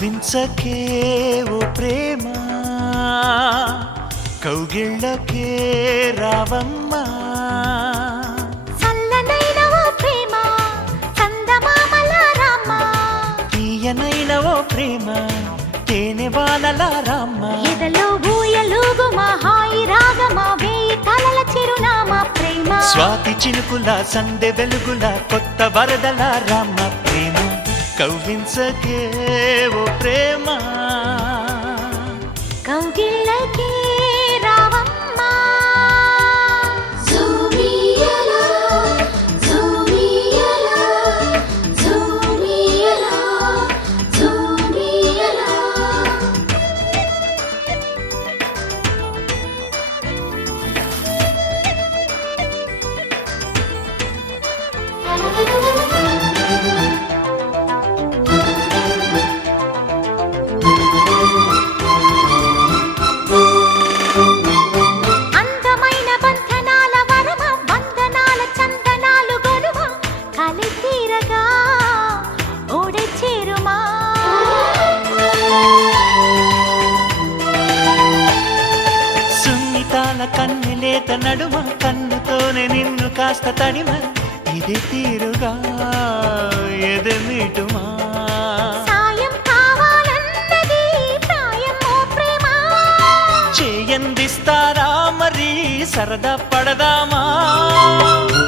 కవ్వించకే ఓ ప్రేమ కౌగిళ్ళకే రావమ్మా చల్లనైన ఓ ప్రేమ చందమామల రామ తీయనైన ఓ ప్రేమ తేనె వానల రామ ఎదలో ఊయలుగుమా హాయి రాగమా వేయి కలల చిరునామా ప్రేమ స్వాతి చినుకుల సందె వెలుగుల కొత్త వరదల రామ ప్రేమ కవ్వించకే ఓ ప్రేమ కౌగిళ్ళకే రావమ్మా జూమియలా జూమియలా జూమియలా జూమియలా అందమైన బంధనాల వరమ వందనాల చందనాలు గొలువ కలి తీరగా ఓడే చేరుమా సున్నితాల కన్నెలేత నడుమ కన్నుతోనే నిన్ను కాస్త తడిమ ఇది తీరుగా ఎదమిటుమా సాయం కావాలన్నది ప్రాయం ఓ ప్రేమ చేయందిస్తారా మరి సరదా పడదామా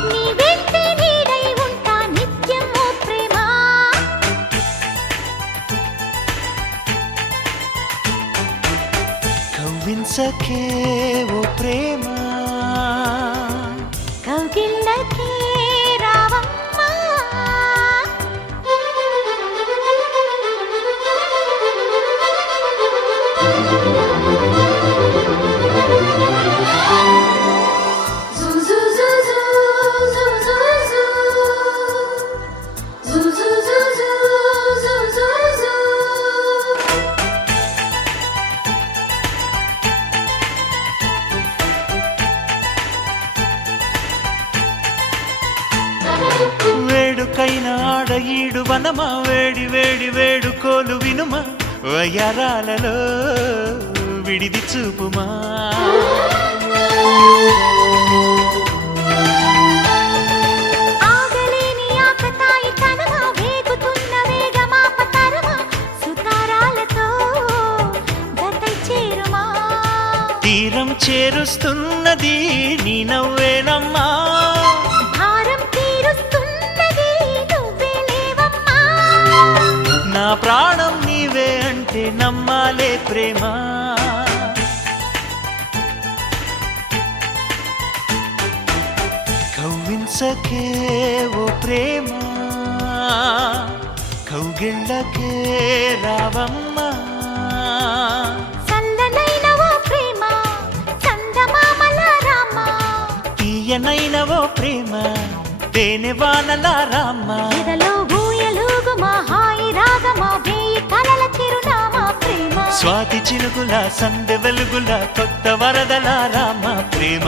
నీ వెంటే నీడై ఉంటా నిత్యం ఓ ప్రేమ కవ్వించకే ఓ ప్రేమ కౌగిళ్ళకే రావమ్మా జూ జూ జూ జూ జూ జూ జూ జూ జూ జూ జూ జూ వేడుకైన ఆడ ఈడు వనమా వేడి వేడి వేడుకోలు వినుమా వయ్యారాలలో విడిది చూపుమా ఆగలేని ఆకతాయి తనమా వేగుతున్న వేగమాపతరమా సుతారాలతో గతై చేరుమా తీరం చేరుస్తున్నది నీ నవ్వేనమ్మా భారం తీరుస్తున్నది నువ్వే లేవమ్మా నా ప్రాణం నీవే అంటే నమ్మాలే ప్రేమ కవ్వించకే ఓ ప్రేమ కౌగిళ్ళకే రావమ్మా చల్లనైన ఓ ప్రేమ చందమామల రామ తీయనైన ఓ ప్రేమ తేనె వానల రామ ఎదలో ఊయలుగుమా హాయి రాగమా వేయి కలల చిరునామా ప్రేమ స్వాతి చినుకుల సందె వెలుగుల కొత్త వరదల రామ ప్రేమ